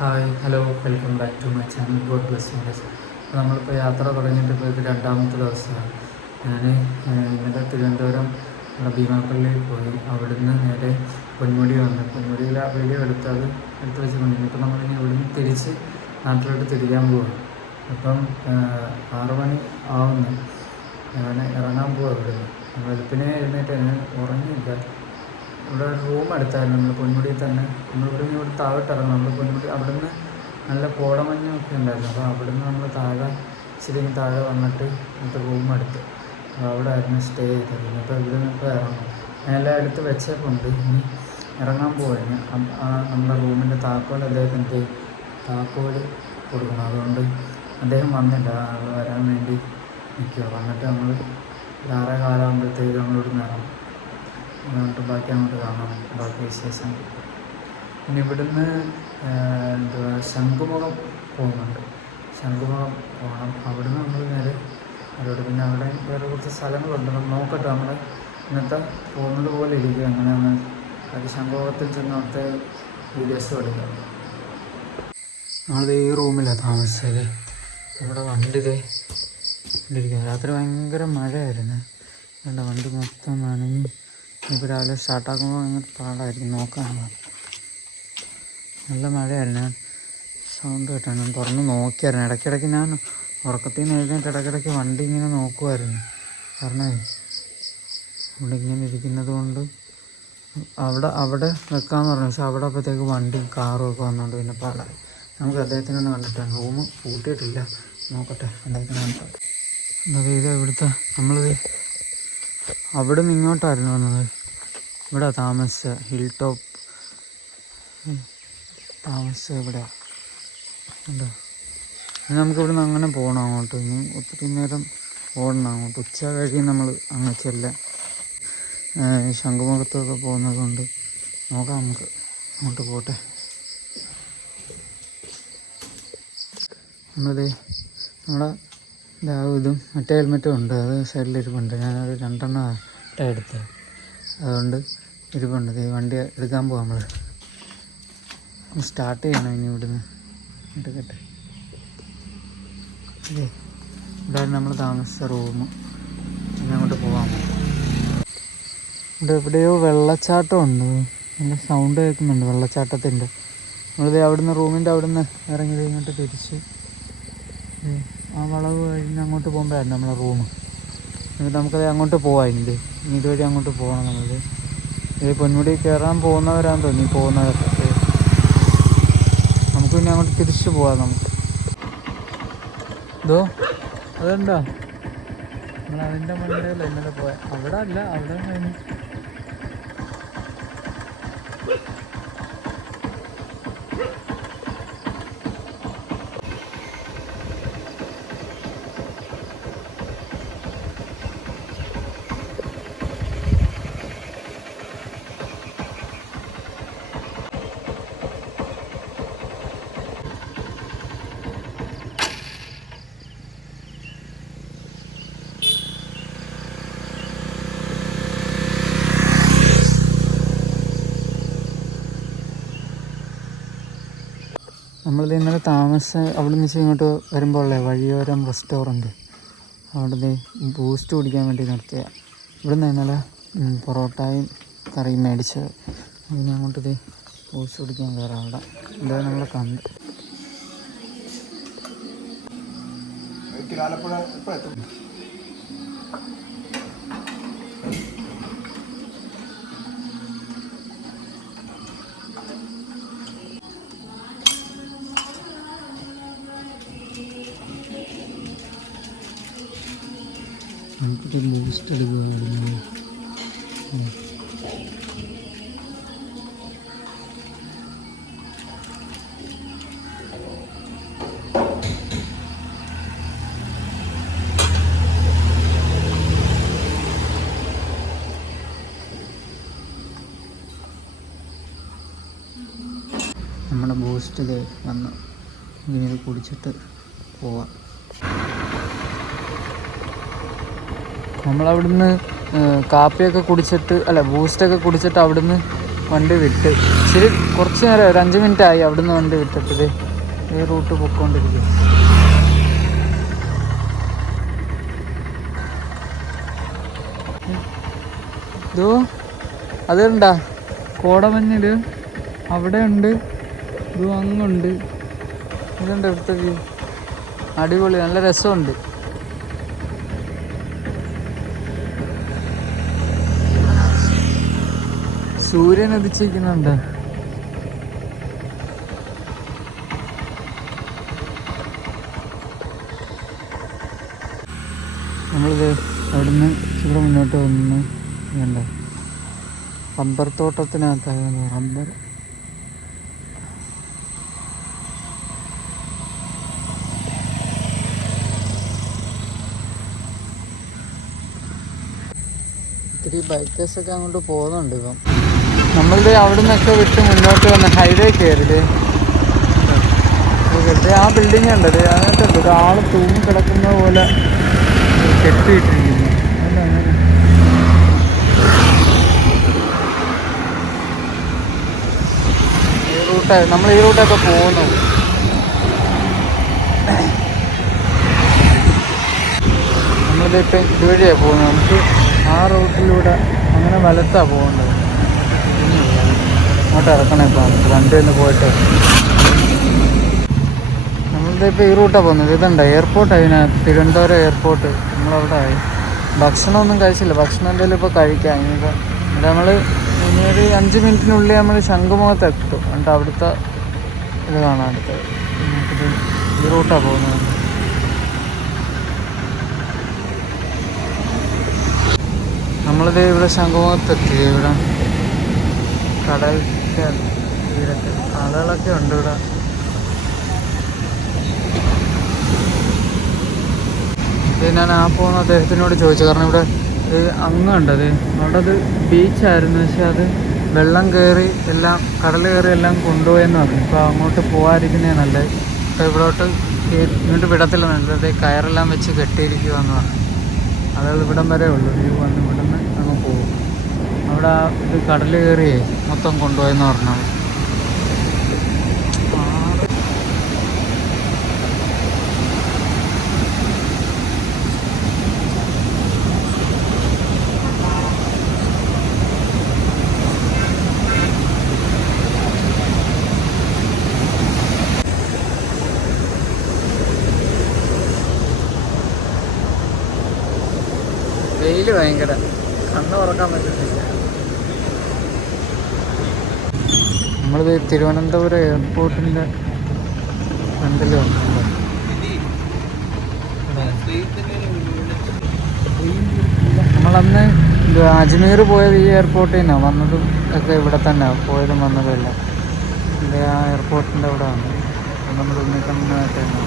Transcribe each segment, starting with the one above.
Hi hello welcome back to my channel God bless you guys. അപ്പോൾ നമ്മളിപ്പോൾ യാത്ര തുടങ്ങിയിട്ട് ഇപ്പോൾ ഇത് രണ്ടാമത്തെ ദിവസമാണ്. ഞാൻ ഇന്നലെ തിരുവനന്തപുരം ഭീമാപ്പള്ളിയിൽ പോയി. അവിടുന്ന് നേരെ പൊന്മുടി വന്നു. പൊന്മുടിയിൽ ആ വീഡിയോ എടുത്ത് വെച്ചിട്ടുണ്ടെങ്കിൽ ഇപ്പോൾ നമ്മളിനി ഇവിടുന്ന് തിരിച്ച് നാട്ടിലോട്ട് തിരിക്കാൻ പോകും. അപ്പം 6 മണി ആവുന്നു. ഞാൻ ഇറങ്ങാൻ പോവാം ഇവിടുന്ന്. വെളുപ്പിനെ എഴുന്നേറ്റ് ഉറങ്ങിയില്ല. ഇവിടെ ഒരു റൂം എടുത്തായിരുന്നു നമ്മൾ പൊന്മുടിയിൽ തന്നെ. ഇവിടെ താഴോട്ട് ഇറങ്ങും. നമ്മൾ പൊന്മുടി അവിടെ നിന്ന് നല്ല കോടമഞ്ഞൊക്കെ ഉണ്ടായിരുന്നു. അപ്പോൾ അവിടെ നിന്ന് നമ്മൾ ഇച്ചിരി താഴെ വന്നിട്ട് എന്നിട്ട് റൂം എടുത്ത് അവിടെ ആയിരുന്നു സ്റ്റേ ചെയ്തിരുന്നത്. അപ്പോൾ ഇവിടെ നിന്ന് ഇപ്പോൾ ഇറങ്ങും. ഞാൻ എല്ലാം എടുത്ത് വെച്ചേക്കുണ്ട്. ഇനി ഇറങ്ങാൻ പോവാണ്. നമ്മുടെ റൂമിൻ്റെ താക്കോൽ താക്കോൽ കൊടുക്കണം. അതുകൊണ്ട് അദ്ദേഹം വന്നില്ല. വരാൻ വേണ്ടി നിൽക്കുക. വന്നിട്ട് നമ്മൾ 6:15 നമ്മളോട് ഇറങ്ങും. അങ്ങോട്ട് ബാക്കി അങ്ങോട്ട് കാണാം, ബാക്കി വിശേഷം. പിന്നെ ഇവിടുന്ന് ശംഖുമുഖം പോകുന്നുണ്ട്. ശംഖുമുഖം പോകണം. അവിടുന്ന് നമ്മൾ നേരെ അവരോട് പിന്നെ അവിടെ വേറെ കുറച്ച് സ്ഥലങ്ങളുണ്ട്. നമ്മൾ നോക്കട്ടെ. നമ്മൾ ഇന്നത്തെ പോകുന്നത് പോലെ ഇരിക്കുക. എങ്ങനെയാണ് അത് ശംഖുമുഖത്തിൽ ചെന്ന് അവിടുത്തെ വീഡിയോസ് എടുക്കാം. നമ്മളിത് ഈ റൂമിലാണ് താമസിച്ചത്. നമ്മുടെ വണ്ടി ഇരിക്കുക. രാത്രി ഭയങ്കര മഴയായിരുന്നു. എൻ്റെ വണ്ടി മൊത്തം നനഞ്ഞ് ഇപ്പോൾ രാവിലെ സ്റ്റാർട്ടാക്കുമ്പോൾ ഭയങ്കര പാടായിരിക്കും നോക്കാനുള്ള. നല്ല മഴയായിരുന്നു. ഞാൻ സൗണ്ട് കേട്ടാണ് ഞാൻ തുറന്ന് നോക്കിയായിരുന്നു. ഇടയ്ക്കിടയ്ക്ക് ഞാൻ ഉറക്കത്തിൽ നിന്ന് എഴുന്നേറ്റ് ഇടയ്ക്കിടയ്ക്ക് വണ്ടി ഇങ്ങനെ നോക്കുമായിരുന്നു. കാരണം ഇവിടെ ഇങ്ങനെ ഇരിക്കുന്നത് കൊണ്ട് അവിടെ വെക്കാമെന്ന് പറഞ്ഞു. പക്ഷെ അവിടെ അപ്പോഴത്തേക്ക് വണ്ടിയും കാറും ഒക്കെ വന്നുകൊണ്ട് പിന്നെ പാടായി. നമുക്ക് അദ്ദേഹത്തിനൊന്ന് കണ്ടിട്ടാണ്. റൂം പൂട്ടിയിട്ടില്ല. നോക്കട്ടെ, അദ്ദേഹത്തിന് കണ്ടിട്ട്. എന്താ ഇത് ഇവിടുത്തെ നമ്മളിത് അവിടെ നിന്ന് ഇങ്ങോട്ടായിരുന്നു വന്നത്. ഇവിടെ താമസിച്ച ഹിൽ ടോപ്പ് ഇവിടെ ഉണ്ടോ. ഇനി നമുക്കിവിടെ നിന്ന് അങ്ങനെ പോകണം അങ്ങോട്ട്. ഇനി ഒത്തിരി നേരം ഓടണം അങ്ങോട്ട്. ഉച്ച കഴിഞ്ഞ് നമ്മൾ അങ്ങ് ചെല്ലാം. ശംഖുമുഖത്തൊക്കെ പോകുന്നത് കൊണ്ട് നോക്കാം. നമുക്ക് അങ്ങോട്ട് പോട്ടെ. നമ്മുടെ ഇതും മറ്റേ ഹെൽമെറ്റും ഉണ്ട്. അത് സൈഡിലിരിപ്പുണ്ട്. ഞാനത് 2 എടുത്തത്. അതുകൊണ്ട് ഇരിപ്പുണ്ട്. ഈ വണ്ടി എടുക്കാൻ പോവാം. നമ്മൾ സ്റ്റാർട്ട് ചെയ്യണം. ഇനി ഇവിടുന്ന് എടുക്കട്ടെ. ഇവിടെ നമ്മൾ താമസിച്ച റൂം. ഇനി അങ്ങോട്ട് പോകാം. ഇവിടെ എവിടെയോ വെള്ളച്ചാട്ടം ഉണ്ട്. നല്ല സൗണ്ട് കേൾക്കുന്നുണ്ട് വെള്ളച്ചാട്ടത്തിൻ്റെ. നമ്മളിത് അവിടുന്ന് റൂമിൻ്റെ അവിടുന്ന് ഇറങ്ങിയത് ഇങ്ങോട്ട് തിരിച്ച് ആ വളവ് കഴിഞ്ഞ് അങ്ങോട്ട് പോകുമ്പോഴായിരുന്നു നമ്മളെ റൂം. എന്നിട്ട് നമുക്കത് അങ്ങോട്ട് പോവാം. ഇനി ഇതുവഴി അങ്ങോട്ട് പോകണം. നമ്മൾ ഈ പൊന്മുടി കയറാൻ പോകുന്നവരാന്ന് തോന്നി പോകുന്നവരൊക്കെ. നമുക്ക് പിന്നെ അങ്ങോട്ട് തിരിച്ചു പോവാം. നമുക്ക് അതുണ്ടോ നമ്മൾ അതിൻ്റെ മണ്ടയിൽ ഇന്നലെ പോയാൽ. അവിടെ അല്ല, അവിടെ കഴിഞ്ഞ് നമ്മളിത് ഇന്നലെ അവിടെ നിന്ന് ഇങ്ങോട്ട് വരുമ്പോൾ ഉള്ളേ വഴിയോരം റെസ്റ്റോറൻറ്റ്. അവിടെ ബൂസ്റ്റ് കുടിക്കാൻ വേണ്ടി നിർത്തിയ. ഇവിടുന്ന് ഇന്നലെ പൊറോട്ടയും കറിയും മേടിച്ചത്. അതിന് അങ്ങോട്ട് ബൂസ്റ്റ് കുടിക്കാൻ കയറാം. അവിടെ എന്താ നമ്മളെ കണ്ട്. നമുക്കിത് ബൂസ്റ്റ് എടുക്കുക. നമ്മുടെ ബൂസ്റ്റ് വന്ന് ഇനി ഇത് കുടിച്ചിട്ട് പോവാം. നമ്മളവിടുന്ന് കാപ്പിയൊക്കെ കുടിച്ചിട്ട് ബൂസ്റ്റൊക്കെ കുടിച്ചിട്ട് അവിടുന്ന് വണ്ടി വിട്ട് ശരി കുറച്ച് നേരം ഒരു 5 മിനിറ്റ് ആയി അവിടുന്ന് വണ്ടി വിട്ടിട്ട് ഈ റൂട്ട് പൊയ്ക്കൊണ്ടിരിക്കും. ഇതോ അതുണ്ടാ കോടമഞ്ഞില് അവിടെ ഉണ്ട്, ഇതും അങ്ങുണ്ട്. ഇതുണ്ട് ഇവിടുത്തെ വ്യൂ, അടിപൊളി, നല്ല രസമുണ്ട്. സൂര്യൻ ഉദിച്ചിരിക്കുന്നുണ്ട്. നമ്മളിത് അവിടുന്ന് ഇവിടെ മുന്നോട്ട് വന്ന് കണ്ടോ റബ്ബർ തോട്ടത്തിനകത്തായിരുന്നു. റബ്ബർ ഇത്തിരി ബൈക്കേഴ്സൊക്കെ അങ്ങോട്ട് പോകുന്നുണ്ട് ഇപ്പം. നമ്മളിത് അവിടെ നിന്നൊക്കെ വിട്ട് മുന്നോട്ട് വന്ന് ഹൈവേ കയറിയത് ആ ബിൽഡിങ് ഉണ്ടത് അതിനകത്തുണ്ട് ഒരാൾ തൂങ്ങി കിടക്കുന്ന പോലെ കെട്ടിയിട്ടിരിക്കുന്നു. അല്ല അങ്ങനെ ഈ റൂട്ട് നമ്മൾ ഈ റൂട്ടൊക്കെ പോകുന്നു. നമ്മളിതിപ്പം ഇതുവഴിയാണ് പോകുന്നത്. നമുക്ക് ആ റൂട്ടിലൂടെ അങ്ങനെ വലത്താണ് പോകേണ്ടത്. അങ്ങോട്ട് ഇറക്കണം. ഇപ്പം നമുക്ക് വണ്ടിയൊന്ന് പോയിട്ട് നമ്മളിതിപ്പോൾ ഈ റൂട്ടാണ് പോകുന്നത്. ഇതുണ്ട് എയർപോർട്ട്, അതിനകത്ത് തിരുവനന്തപുരം എയർപോർട്ട്. നമ്മളവിടെ ഭക്ഷണമൊന്നും കഴിച്ചില്ല. ഭക്ഷണം എന്തെങ്കിലും ഇപ്പോൾ കഴിക്കാം. ഇനിയിപ്പോൾ നമ്മൾ ഇനിയൊരു 5 മിനിറ്റിനുള്ളിൽ നമ്മൾ ശംഖുമുഖത്ത് എത്തും. എന്നിട്ട് അവിടുത്തെ ഇത് കാണാം. അടുത്തത് നമുക്കിത് ഈ റൂട്ടാണ് പോകുന്നത്. നമ്മളിത് ഇവിടെ ശംഖുമുഖത്തെത്തി. ഇവിടെ കടൽ തീരത്ത് ആളുകളൊക്കെ ഉണ്ട്. ഇവിടെ ഞാൻ ആ പോകുന്ന അദ്ദേഹത്തിനോട് ചോദിച്ചു. കാരണം ഇവിടെ അങ്ങുണ്ട് അത് അവിടെ അത് ബീച്ചായിരുന്നു. പക്ഷെ അത് വെള്ളം കയറി എല്ലാം കടൽ കയറി എല്ലാം കൊണ്ടുപോയെന്ന് പറഞ്ഞു. ഇപ്പോൾ അങ്ങോട്ട് പോകാതിരിക്കുന്നേ നല്ലത്. ഇപ്പോൾ ഇവിടോട്ട് ഇങ്ങോട്ട് വിടത്തില്ല. നല്ലത് കയറെല്ലാം വെച്ച് കെട്ടിയിരിക്കുകയെന്ന് പറഞ്ഞു. അതായത് ഇവിടം വരെ ഉള്ളൂ. വ്യൂ വന്ന് ഇവിടുന്ന് അങ്ങ് പോകും. അവിടെ ഇത് കടൽ കയറിയേ മൊത്തം കൊണ്ടുപോയെന്ന് പറഞ്ഞു. വെയിൽ ഭയങ്കര, കണ്ണ് തുറക്കാൻ പറ്റുന്നില്ല. നമ്മളിത് തിരുവനന്തപുരം എയർപോർട്ടിൻ്റെ ഫ്രണ്ടിൽ വന്നിട്ടുണ്ട്. നമ്മളന്ന് അജ്മീർ പോയത് ഈ എയർപോർട്ടിൽ നിന്നാണ്. വന്നതും ഒക്കെ ഇവിടെ തന്നെ, പോയതും വന്നതും എല്ലാം ഇവിടെ ആ എയർപോർട്ടിൻ്റെ അവിടെ വന്നു. നമ്മൾ ഉണ്ണിക്കണ്ണനായിട്ട് തന്നെ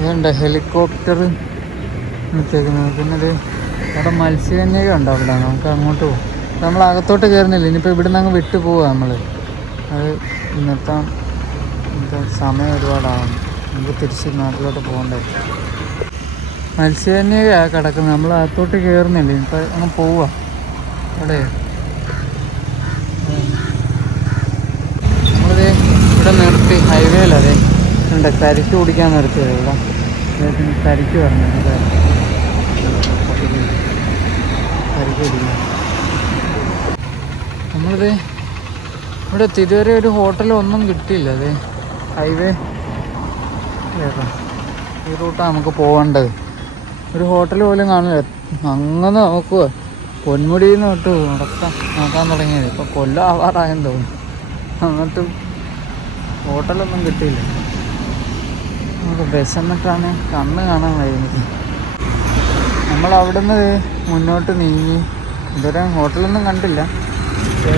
ഇതുണ്ട് ഹെലികോപ്റ്റർ നിർത്തിയേക്കുന്നത്. പിന്നെ ഇത് അവിടെ മത്സ്യകന്യക ഉണ്ട്. അവിടെ നമുക്ക് അങ്ങോട്ട് പോകും. നമ്മൾ അകത്തോട്ട് കയറുന്നില്ല. ഇനിയിപ്പോൾ ഇവിടെ നിന്ന് അങ്ങ് വിട്ടു പോവുക നമ്മൾ. അത് നിർത്താൻ സമയം ഒരുപാടാകും. നമുക്ക് തിരിച്ച് നാട്ടിലോട്ട് പോകണ്ടേ. മത്സ്യകന്യക കിടക്കുന്നത്. നമ്മൾ അകത്തോട്ട് കയറുന്നില്ല. ഇനിയിപ്പോൾ അങ്ങ് പോവുക. അവിടെ നമ്മളിത് ഇവിടെ നിർത്തി ഹൈവേയിലതേ ഉണ്ട്. കരിക്ക് കുടിക്കാൻ നിർത്തിയത്. ഇവിടെ കരിക്ക് പറഞ്ഞത് കരിക്ക് കുടിക്കാൻ. നമ്മളിത് ഇവിടെ ഇതുവരെ ഒരു ഹോട്ടലൊന്നും കിട്ടിയില്ല. അതെ ഹൈവേ കേട്ടോ. ഈ റൂട്ടാണ് നമുക്ക് പോകേണ്ടത്. ഒരു ഹോട്ടൽ പോലും കാണില്ല. അങ്ങനെ നോക്കുക. പൊന്മുടിയിൽ നിന്ന് തൊട്ട് നോക്കാൻ തുടങ്ങിയത്. ഇപ്പോൾ കൊല്ലം ആവാറായെന്ന് തോന്നുന്നു. എന്നിട്ട് ഹോട്ടലൊന്നും കിട്ടിയില്ല. നമുക്ക് വിശന്നിട്ടാണ് കണ്ണ് കാണാൻ കഴിയുന്നത്. നമ്മളവിടുന്ന് മുന്നോട്ട് നീങ്ങി. ഇതുവരെ ഹോട്ടലൊന്നും കണ്ടില്ല.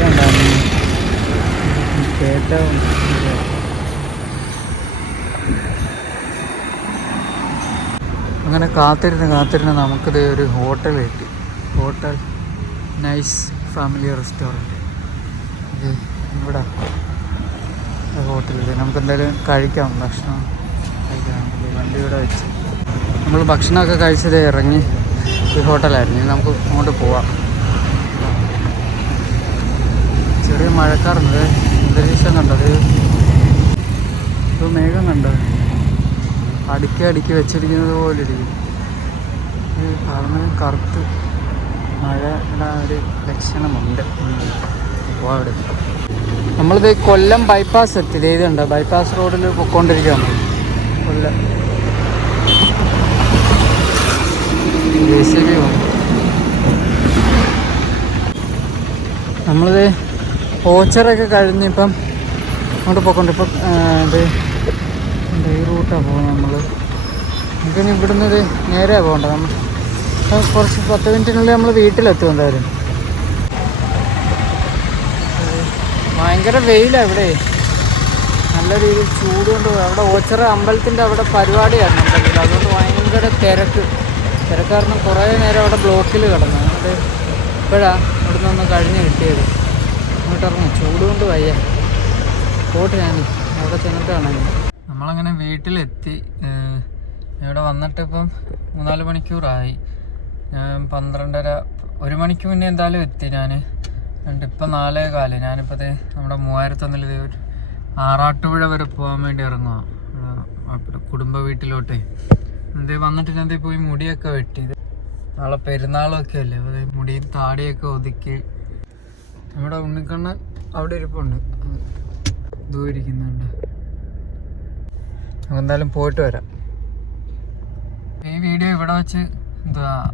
ഉണ്ടായിരുന്നു ഏറ്റവും അങ്ങനെ കാത്തിരുന്ന് നമുക്കിത് ഒരു ഹോട്ടൽ കിട്ടി. Hotel nice family restaurant. ഇത് ഇവിടെ ഹോട്ടലിൽ നമുക്ക് എന്തായാലും കഴിക്കാം. ഭക്ഷണം കഴിക്കാം. വണ്ടി ഇവിടെ വെച്ച് നമ്മൾ ഭക്ഷണമൊക്കെ കഴിച്ചത് ഇറങ്ങി ഈ ഹോട്ടലായിരുന്നു. ഇനി നമുക്ക് അങ്ങോട്ട് പോവാം. ചെറിയ മഴക്കാറുണ്ട്. അന്തരീക്ഷം കണ്ടത്, ഇപ്പോൾ മേഘം കണ്ടോ അടുക്കി വെച്ചിരിക്കുന്നത് പോലെ ഇരിക്കും. കാണുന്നത് കറുത്ത് മഴയുടെ ഒരു ലക്ഷണമുണ്ട്. അപ്പോൾ അവിടെ നമ്മളിത് കൊല്ലം ബൈപ്പാസ് എത്തി. ഇതുണ്ട് ബൈപ്പാസ് റോഡിൽ പൊയ്ക്കൊണ്ടിരിക്കുകയാണ്. കൊല്ലം JCB പോകും. നമ്മളിത് ഓച്ചറൊക്കെ കഴിഞ്ഞ് ഇപ്പം അങ്ങോട്ട് പോയിക്കൊണ്ട് ഇപ്പം ഇത് ഈ റൂട്ടാണ് പോകുന്നത്. നമുക്കിനി ഇവിടുന്ന് ഇത് നേരെ പോകണ്ട. നമ്മൾ കുറച്ച് 10 മിനിറ്റിനുള്ളിൽ നമ്മൾ വീട്ടിലെത്തും എന്തായാലും. ഭയങ്കര വെയിലാണ് ഇവിടെ, നല്ല രീതിയിൽ ചൂട് കൊണ്ട്. അവിടെ ഓച്ചറ അമ്പലത്തിൻ്റെ അവിടെ പരിപാടിയാണ് അമ്പലത്തിൽ, അതുകൊണ്ട് ഭയങ്കര തിരക്ക് കാരണം കുറേ നേരം അവിടെ ബ്ലോക്കിൽ കിടന്നു. അതുകൊണ്ട് ഇപ്പോഴാണ് ഇവിടുന്ന് ഒന്ന് കഴിഞ്ഞ് കിട്ടിയത്. അങ്ങോട്ട് ഇറങ്ങും, ചൂട് കൊണ്ട് വയ്യ. പോട്ട് ഞാൻ അവിടെ ചെന്നിട്ടാണെങ്കിൽ നമ്മളങ്ങനെ വീട്ടിലെത്തി. ഇവിടെ വന്നിട്ട് ഇപ്പം 3-4 മണിക്കൂറായി. ഞാൻ 12:30 1 മണിക്ക് മുന്നേ എന്തായാലും എത്തി ഞാൻ. എന്നിട്ട് ഇപ്പം 4:15. ഞാനിപ്പോൾ നമ്മുടെ 3001 ആറാട്ടുപുഴ വരെ പോകാൻ വേണ്ടി ഇറങ്ങുക, കുടുംബ വീട്ടിലോട്ടേ. വന്നിട്ട് ഞാൻ പോയി മുടിയൊക്കെ വെട്ടി. നാളെ പെരുന്നാളൊക്കെ അല്ലേ, അപ്പോൾ മുടിയും താടിയൊക്കെ ഒതുക്കി. നമ്മുടെ ഉണ്ണിക്കണ്ണൻ അവിടെ ഇരിപ്പുണ്ട്, ദൂരിക്കുന്നുണ്ട്. എന്തായാലും പോയിട്ട് വരാം. ഈ വീഡിയോ ഇവിടെ വെച്ച്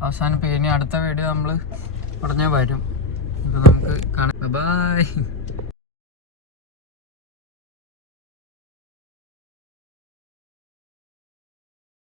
അവസാനിപ്പിക്കും. ഇനി അടുത്ത വീഡിയോ നമ്മൾ ഉടനെ വരും. ഇത് നമുക്ക് കാണാം. ബൈ.